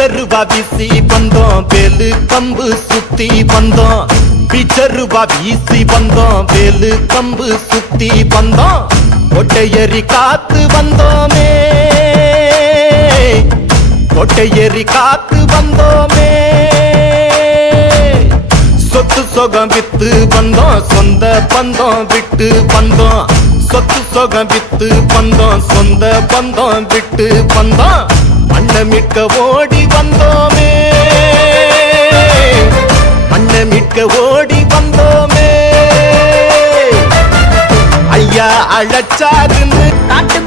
பிச்சருவா வீசி வந்தோம் வேலு கம்பு சுத்தி வந்தோம். பிச்சருவா வீசி வந்தோம் வேலு கம்பு சுத்தி வந்தோம். கொட்டையறி காத்து வந்தோமே. கொட்டையறி காத்து வந்தோமே. சொத்து சொகம் வித்து வந்தோம் சொந்த பந்தம் விட்டு வந்தோம். சொத்து சொகம் வித்து வந்தோம் சொந்த பந்தம் விட்டு வந்தோம். அண்ணமிக்க ஓடி வந்தோமே. அண்ணமிக்க ஓடி வந்தோமே. ஐயா அழைச்சாருன்னு காட்டு